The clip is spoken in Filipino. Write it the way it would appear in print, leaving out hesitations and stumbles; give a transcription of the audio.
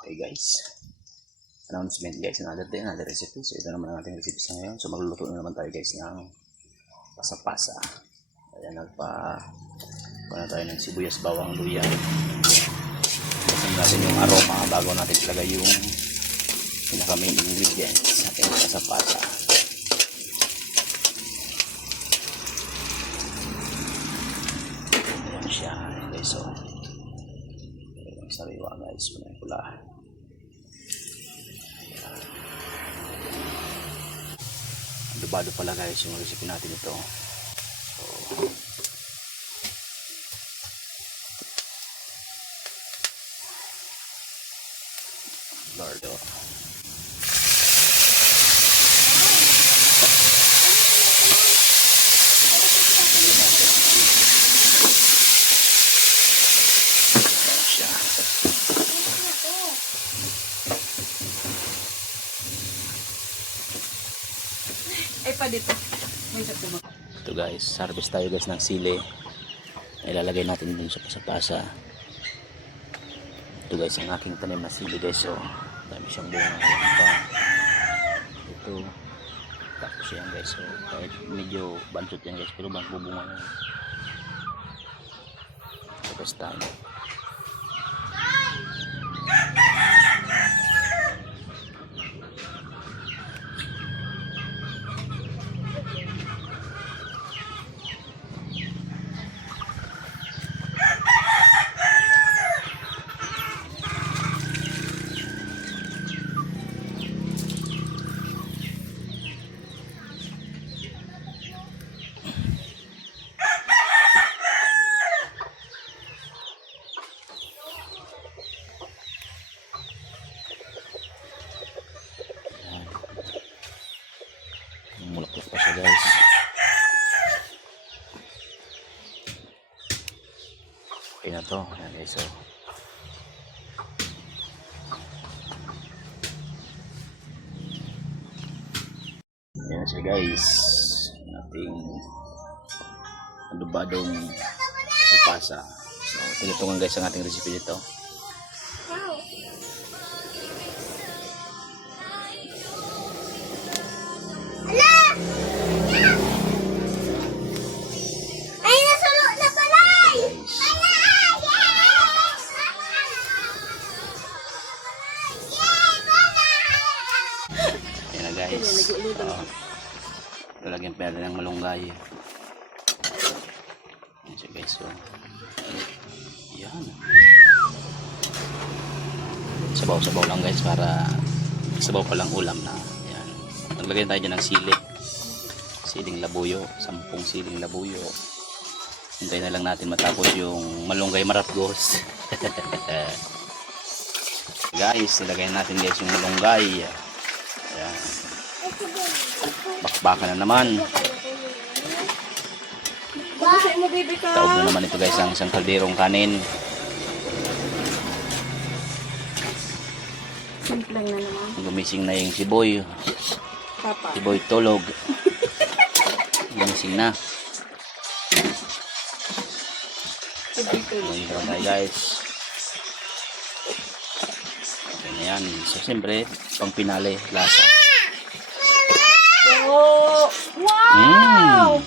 Okay guys, announcement guys, another day, another recipe. So ito naman ang ating recipe sa ngayon. So magluluto na naman tayo guys ng pasa-pasa. Ayan, na tayo ng sibuyas, bawang, luya. Basan natin yung aroma bago natin ilagay yung pinaka main ingredients sa ating pasa-pasa. Ayan siya guys, so sariwa guys, pula. Adobado pala guys yung recipe natin ito. So lardo. Ay pa dito. May sakto ba? Ito guys, harvest tayo guys ng sili. Ilalagay natin dun sa pasa-pasa. Ito guys, ang aking tanim na sili guys. So, dami siyang bunga. Ito. Tapos yan guys. So, kahit medyo bansot yan guys. Pero bubunga yan. Tapos tayo. Mulak-lak pa siya guys. Okay na to. Ayan guys, so ayan siya guys, ating adobadong pasa-pasa. So tinutungan guys ang ating recipe nito. Guys, lalagyan pa natin ng malunggay. Yan siya guys, so yan, sabaw-sabaw lang guys, para sabaw pa lang ulam na. Yan, naglagyan tayo dyan ng siling labuyo, 10 siling labuyo. Hintayin na lang natin matapos yung malunggay marapgos. Guys, nilagyan natin guys yung malunggay. Yan, bakbakan na naman. Taob na naman ito guys ang isang kalderong kanin. Simplang na naman. Gumising na yung siboy. Papa. Siboy tulog. Gumising na. Ngayon tayo guys. Ayan. So siyempre, pang pinali, lasa. Oh, wow!